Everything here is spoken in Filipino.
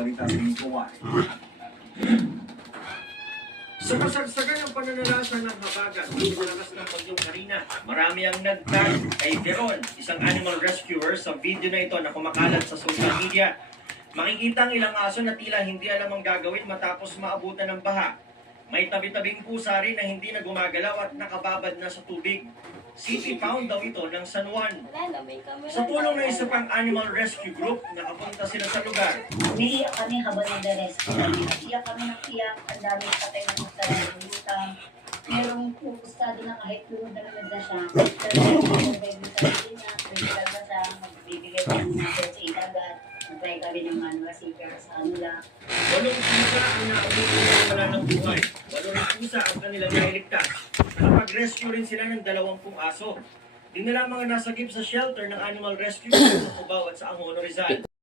balita sa Intuay. Sa kasagsagan ng pananalasa ng habagat at malakas ng bagyong Karina, marami ang nagtag kay Veron, isang animal rescuer, sa video na ito na kumakalat sa social media. Makikita ang ilang aso na tila hindi alam ang gagawin matapos maabutan ng baha. May tabi-tabing pusa rin na hindi na gumagalaw at nakababad na sa tubig. City pound daw ito ng San Juan. Sa tulong ng isa pang animal rescue group, nakapunta sila sa lugar. Umiiyak kami habang nagre-rescue kami. Iyak kami ng iyak, ang daming patay na magsalita. Merong pupustado na kahit tulunod na siya. Pero magbibigay mo sa niya, medical ba siya, magbibigay mo ng message sa ikagat. Mag-try kami ng receiver sa kanila. 8 pusa ang naabuti na wala ng buhay. 8 pusa ang kanilang nailigtas. Nakapag-rescue rin sila ng 20 aso. Dinala ang mga nasagip sa shelter ng animal rescue sa Cubao at sa Angono, Rizal.